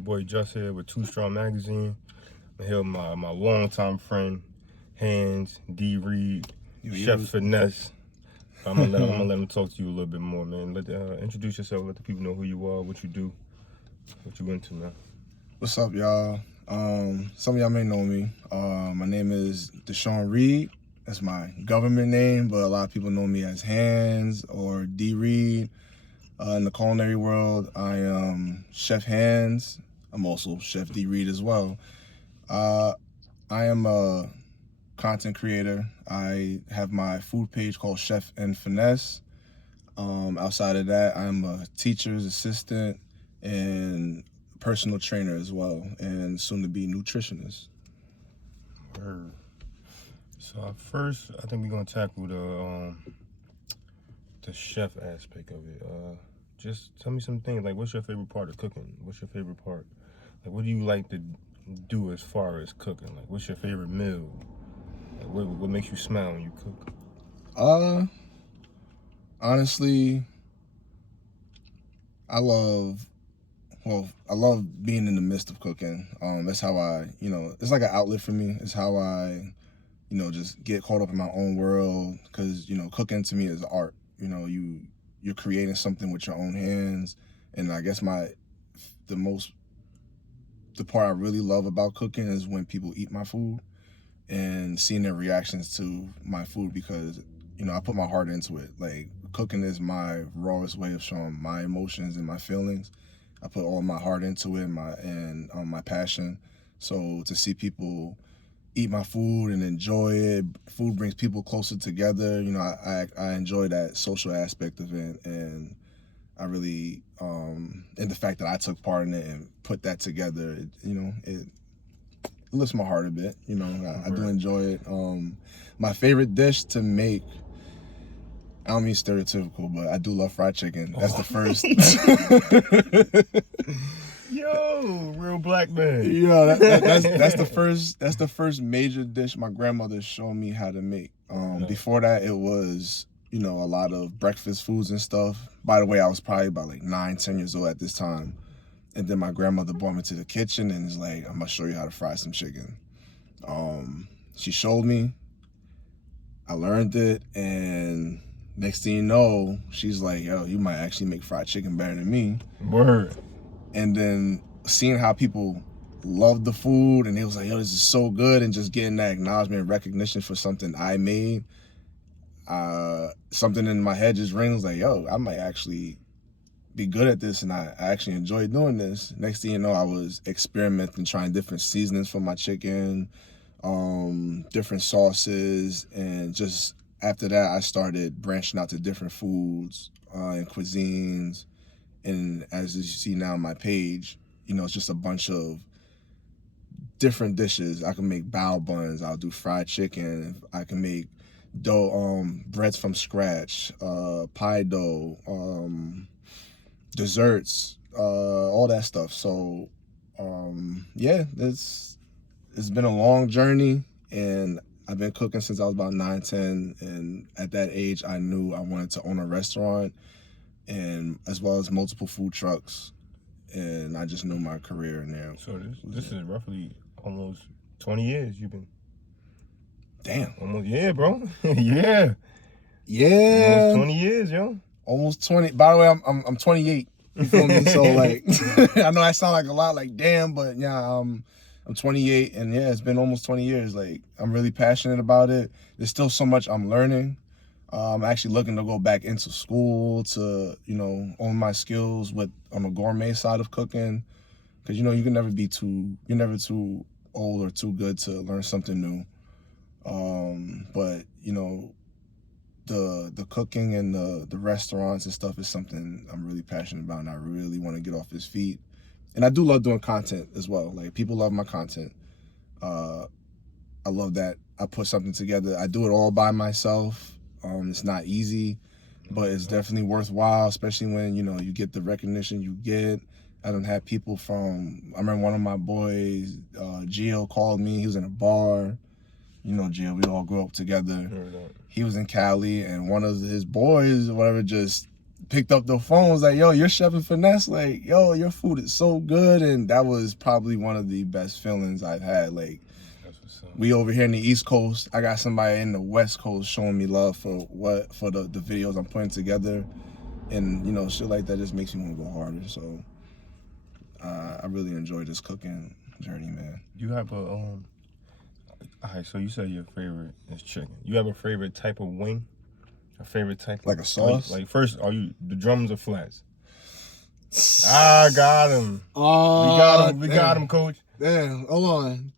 your boy Just here with Too Strong Magazine. I'm here with my longtime friend, Hands, D. Reed, ChefnFinesse. I'm gonna let him talk to you a little bit more, man. Introduce yourself, let the people know who you are, what you do, what you into, man. What's up, y'all? Some of y'all may know me. My name is Deshaun Reed. That's my government name, but a lot of people know me as Hands or D. Reed. In the culinary world, I am Chef Hands. I'm also Chef D. Reed as well. I am a content creator. I have my food page called ChefnFinesse. Outside of that, I'm a teacher's assistant and personal trainer as well, and soon to be nutritionist. Word. So first, I think we're gonna tackle the chef aspect of it. Just tell me some things, like what's your favorite part of cooking? What's your favorite part? Like what do you like to do as far as cooking? Like what's your favorite meal? Like what makes you smile when you cook? Honestly, I love being in the midst of cooking. That's how it's like an outlet for me. It's how I, just get caught up in my own world, because, cooking to me is art. You're creating something with your own hands. And I guess the part I really love about cooking is when people eat my food and seeing their reactions to my food, because, I put my heart into it. Like, cooking is my rawest way of showing my emotions and my feelings. I put all my heart into it and my passion. So to see people eat my food and enjoy it, food brings people closer together. I enjoy that social aspect of it, and I really, and the fact that I took part in it and put that together, it lifts my heart a bit. I do enjoy it. My favorite dish to make, I don't mean stereotypical, but I do love fried chicken. That's the first. Yo, real black man. Yeah, that's the first major dish my grandmother showed me how to make. Before that, it was, a lot of breakfast foods and stuff. By the way, I was probably about like 9-10 years old at this time. And then my grandmother brought me to the kitchen and is like, I'm gonna show you how to fry some chicken. She showed me, I learned it, and next thing you know, she's like, yo, you might actually make fried chicken better than me. Word. And then seeing how people loved the food, and it was like, yo, this is so good, and just getting that acknowledgement and recognition for something I made, something in my head just rings like, yo, I might actually be good at this, and I actually enjoy doing this. Next thing you know, I was experimenting, trying different seasonings for my chicken, different sauces, and just after that, I started branching out to different foods and cuisines. And as you see now on my page, it's just a bunch of different dishes. I can make bao buns. I'll do fried chicken. I can make dough, breads from scratch, pie dough, desserts, all that stuff. So, yeah, it's been a long journey, and I've been cooking since I was about 9-10, and at that age, I knew I wanted to own a restaurant, and as well as multiple food trucks, and I just knew my career in there. So this is roughly almost 20 years you've been. Damn. Almost, yeah, bro. Yeah. Yeah. Almost 20 years, yo. Almost 20. By the way, I'm 28. You feel me? So like, I know I sound like a lot, like damn, but yeah, I'm 28, and yeah, it's been almost 20 years. Like, I'm really passionate about it. There's still so much I'm learning. I'm actually looking to go back into school to, own my skills on the gourmet side of cooking. Because, you're never too old or too good to learn something new. But, the cooking and the restaurants and stuff is something I'm really passionate about, and I really want to get off his feet. And I do love doing content as well. Like, people love my content. I love that I put something together. I do it all by myself. It's not easy, but it's definitely worthwhile, especially when, you get the recognition you get. I done had people I remember one of my boys, Gio, called me. He was in a bar. Gio, we all grew up together. He was in Cali, and one of his boys or whatever just picked up the phone, was like, yo, you're ChefnFinesse, like, yo, your food is so good. And that was probably one of the best feelings I've had. Like, we over here in the East Coast, I got somebody in the West Coast showing me love for the videos I'm putting together. And, you know, shit like that just makes me want to go harder. So I really enjoy this cooking journey, man. You have a all right, so you said your favorite is chicken. You have a favorite type of wing? A favorite type like of a sauce? Like first, are you the drums or flats? I got him. We got him, coach. Damn, hold on.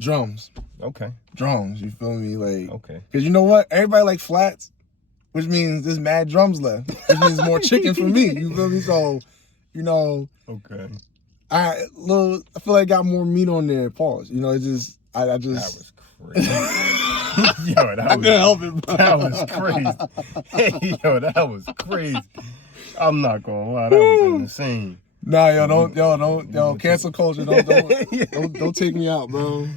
Drums. Okay. Drums, you feel me? Like, okay. Because you know what? Everybody like flats, which means there's mad drums left. Which means more chicken for me. You feel me? So, you know. Okay. I feel like I got more meat on there. Pause. You know, it just I just. That was crazy. Yo, that I couldn't help it, bro. That was crazy. Hey, yo, that was crazy. I'm not gonna lie, that was insane. Nah, don't cancel culture. Don't take me out, bro.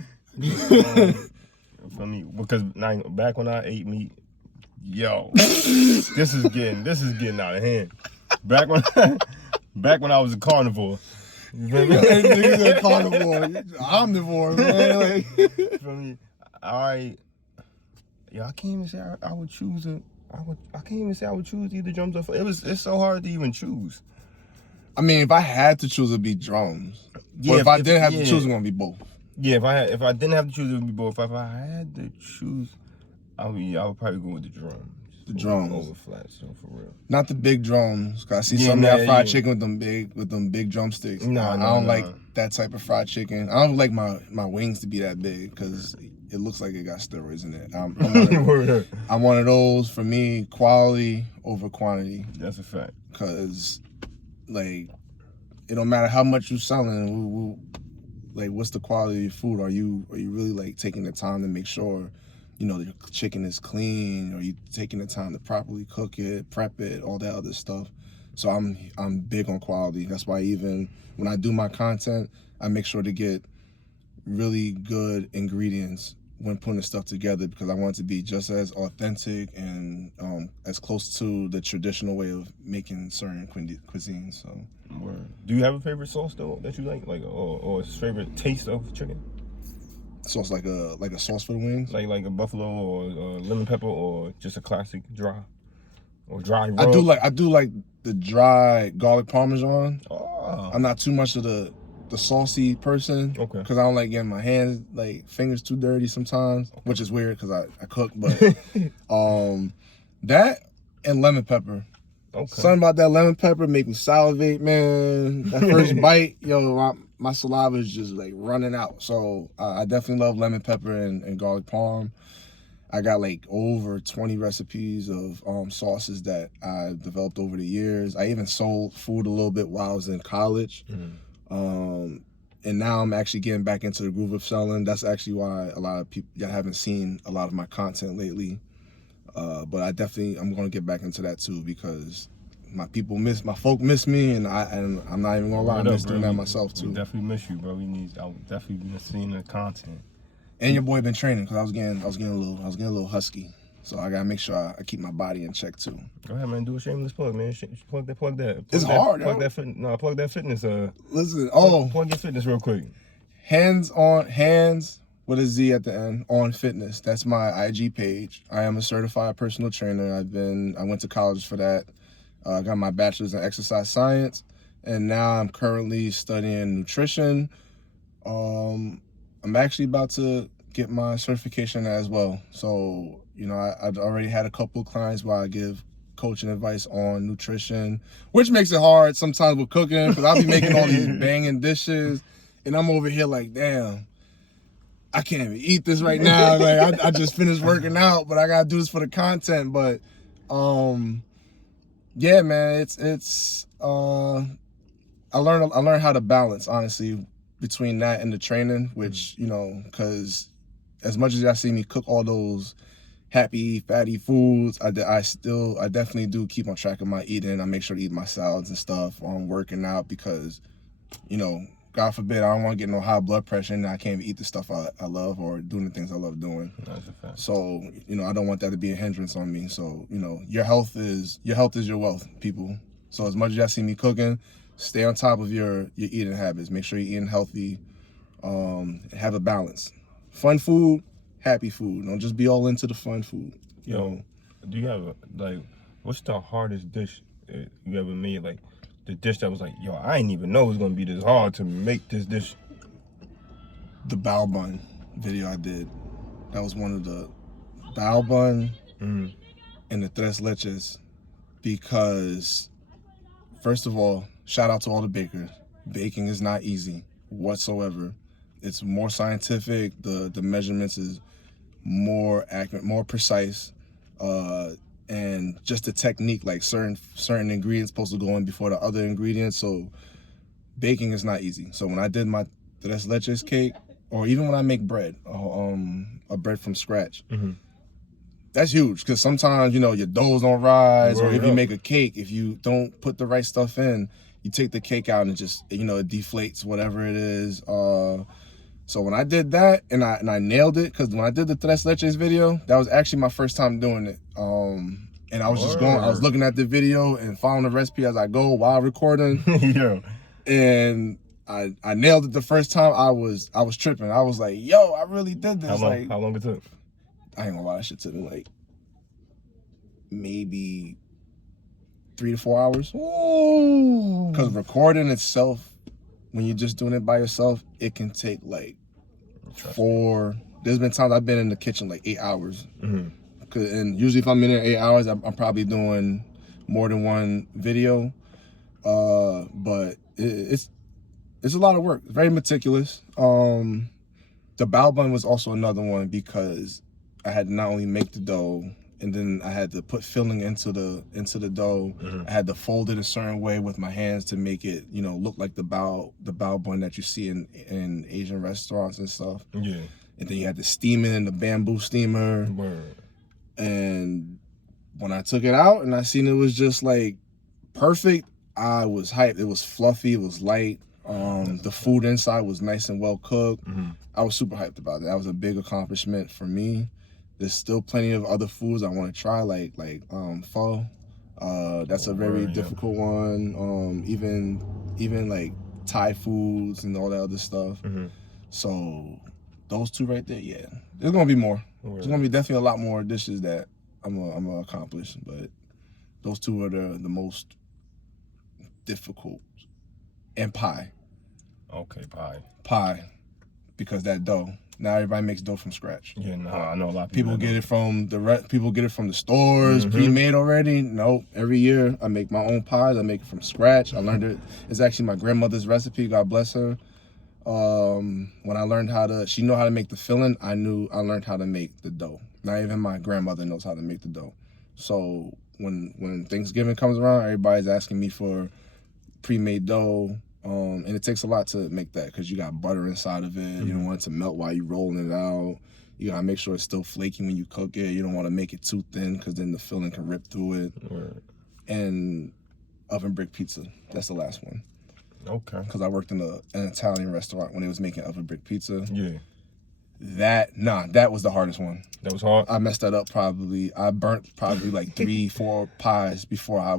For me, because back when I ate meat, yo, this is getting out of hand. Back when I was a carnivore. Niggas a carnivore, omnivore, man. Like, for me, I can't even say I would choose I can't even say I would choose either drums or flats. It's so hard to even choose. I mean, if I had to choose, it'd be drums. Yeah, but if I didn't have to choose, it's gonna be both. Yeah, if I didn't have to choose, it would be both. If I had to choose, I would probably go with the drums. The drums over flats, so for real. Not the big drums, cause I see some of that fried chicken with them big drumsticks. I don't like that type of fried chicken. I don't like my wings to be that big, cause it looks like it got steroids in it. I'm one of those. For me, quality over quantity. That's a fact. Cause like, it don't matter how much you're selling. Like, what's the quality of your food? Are you really like taking the time to make sure, you know, the chicken is clean? Are you taking the time to properly cook it, prep it, all that other stuff? So I'm big on quality. That's why even when I do my content, I make sure to get really good ingredients when putting the stuff together, because I want it to be just as authentic and as close to the traditional way of making certain cuisines. So, do you have a favorite sauce though that you like or a favorite taste of chicken? Sauce like a sauce for the wings, like a buffalo or lemon pepper, or just a classic dry or dry rub? I do like the dry garlic parmesan. Oh. I'm not too much of the saucy person, okay, because I don't like getting my hands, like, fingers too dirty sometimes, okay, which is weird because I cook, but that and lemon pepper. Okay. Something about that lemon pepper make me salivate, man. That first bite, yo, my saliva is just like running out. So I definitely love lemon pepper and garlic parm. I got like over 20 recipes of sauces that I developed over the years. I even sold food a little bit while I was in college. Mm-hmm. And now I'm actually getting back into the groove of selling. That's actually why a lot of people, y'all haven't seen a lot of my content lately. But I'm gonna get back into that too, because my folk miss me, and I'm not even gonna lie, I miss doing that myself too. We definitely miss you, bro. I definitely miss seeing the content. And your boy been training, because I was getting a little husky. So I gotta make sure I keep my body in check too. Go ahead, man. Do a shameless plug, man. Plug that. It's hard. Plug that fitness. Listen. Plug your fitness real quick. Hands with a Z at the end on fitness. That's my IG page. I am a certified personal trainer. I went to college for that. I got my bachelor's in exercise science, and now I'm currently studying nutrition. I'm actually about to get my certification as well. So, you know, I've already had a couple clients where I give coaching advice on nutrition, which makes it hard sometimes with cooking, because I'll be making all these banging dishes, and I'm over here like, damn, I can't even eat this right now. Like, I just finished working out, but I gotta do this for the content. But yeah, man, it's I learned how to balance, honestly, between that and the training, which, you know, because as much as y'all see me cook all those happy, fatty foods, I definitely do keep on track of my eating. I make sure to eat my salads and stuff while I'm working out, because, you know, God forbid, I don't want to get no high blood pressure and I can't even eat the stuff I love or doing the things I love doing. That's a fact. So, I don't want that to be a hindrance on me. So, your health is your wealth, people. So as much as y'all see me cooking, stay on top of your eating habits. Make sure you're eating healthy. Have a balance. Fun food, happy food. Don't just be all into the fun food. Yo, do you have what's the hardest dish you ever made? Like the dish that was like, yo, I didn't even know it was gonna be this hard to make this dish. The bao bun video I did. That was one of the bao bun and the tres leches, because first of all, shout out to all the bakers. Baking is not easy whatsoever. It's more scientific. The measurements is more accurate, more precise, and just the technique, like certain ingredients supposed to go in before the other ingredients. So baking is not easy. So when I did my tres leches cake, or even when I make bread, a bread from scratch, that's huge, because sometimes your doughs don't rise, or if you make a cake, if you don't put the right stuff in, you take the cake out and it just it deflates, whatever it is. So when I did that and I nailed it, because when I did the tres leches video, that was actually my first time doing it. And I was just I was looking at the video and following the recipe as I go while recording. Yeah. And I nailed it the first time. I was tripping. I was like, yo, I really did this. How long it took? I ain't gonna lie, that shit took me like maybe 3 to 4 hours. Ooh. Because recording itself, when you're just doing it by yourself, it can take like 4. There's been times I've been in the kitchen like 8 hours. And usually if I'm in there 8 hours, I'm probably doing more than one video. But it's a lot of work. It's very meticulous. The bao bun was also another one, because I had to not only make the dough, and then I had to put filling into the dough. I had to fold it a certain way with my hands to make it, look like the bao bun that you see in Asian restaurants and stuff. Yeah. And then you had to steam it in the bamboo steamer. Word. And when I took it out and I seen it was just like perfect, I was hyped. It was fluffy. It was light. The food inside was nice and well cooked. I was super hyped about it. That was a big accomplishment for me. There's still plenty of other foods I want to try, like pho. That's a very difficult one. Even like Thai foods and all that other stuff. So those two right there, yeah. There's gonna be more. There's gonna be definitely a lot more dishes that I'm gonna accomplish, but those two are the most difficult. And pie. Okay, pie. Pie, because that dough. Now everybody makes dough from scratch. Yeah, no, I know a lot of people get it from the stores, pre-made already. Nope. Every year I make my own pies. I make it from scratch. I learned it. It's actually my grandmother's recipe. God bless her. When I learned she knew how to make the filling. I learned how to make the dough. Not even my grandmother knows how to make the dough. So when Thanksgiving comes around, everybody's asking me for pre-made dough. And it takes a lot to make that, because you got butter inside of it. You don't want it to melt while you're rolling it out. You gotta make sure it's still flaky when you cook it. You don't want to make it too thin, because then the filling can rip through it. And oven brick pizza. That's the last one. Okay. Because I worked in an Italian restaurant when they was making oven brick pizza. Yeah. That was the hardest one. That was hard? I messed that up probably. I burnt probably like 3-4 pies before I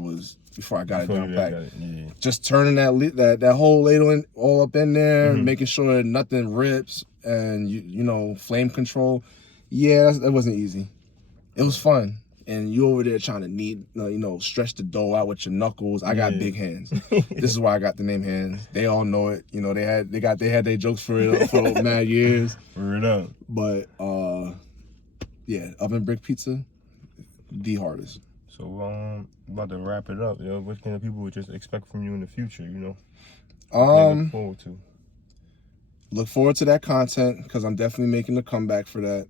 got it down packed. Yeah. Just turning that whole ladle all up in there, making sure nothing rips, and you know, flame control. Yeah, that wasn't easy. It was fun. And you over there trying to knead, stretch the dough out with your knuckles. I got big hands. This is why I got the name Hands. They all know it. You know, they had their jokes for it for mad years. Word up. But yeah, oven brick pizza, the hardest. So about to wrap it up, yo. What can the people just expect from you in the future? Look forward to. Look forward to that content, because I'm definitely making a comeback for that.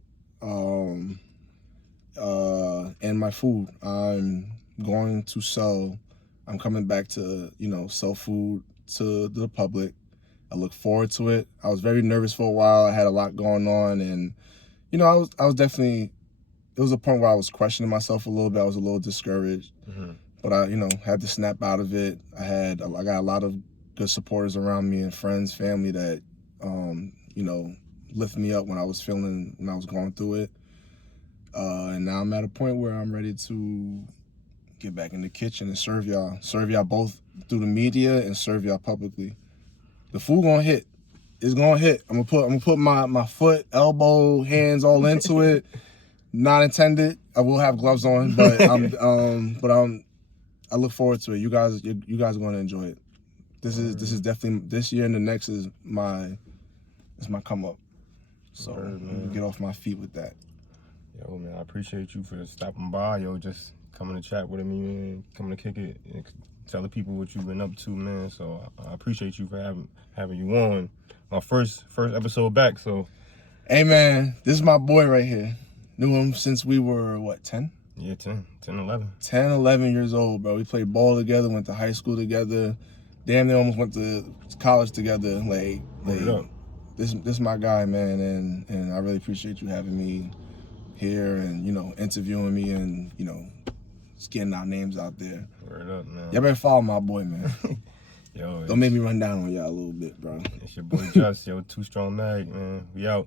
And my food, I'm coming back to, sell food to the public. I look forward to it. I was very nervous for a while. I had a lot going on, and, I was definitely, it was a point where I was questioning myself a little bit. I was a little discouraged, but I, had to snap out of it. I got a lot of good supporters around me and friends, family that, you know, lift me up when I was going through it. And now I'm at a point where I'm ready to get back in the kitchen and serve y'all both through the media and serve y'all publicly. The food gonna hit. It's gonna hit. I'm gonna put my foot, elbow, hands all into it. Not intended. I will have gloves on, but I look forward to it. You guys are gonna enjoy it. This is definitely, this year and the next is my come up. So get off my feet with that. Yo, man, I appreciate you for stopping by, yo, just coming to chat with me, man, coming to kick it, and tell the people what you've been up to, man. So I appreciate you for having you on. My first episode back, so. Hey, man, this is my boy right here. Knew him since we were, what, 10? Yeah, 10, 11. 10, 11 years old, bro. We played ball together, went to high school together. Damn, they almost went to college together. Like this is my guy, man, and I really appreciate you having me here and, you know, interviewing me and, you know, just getting our names out there. Word up, man. Y'all better follow my boy, man. Yo, don't make me run down on y'all a little bit, bro. It's your boy Just, yo, Too Strong Mag, man. We out.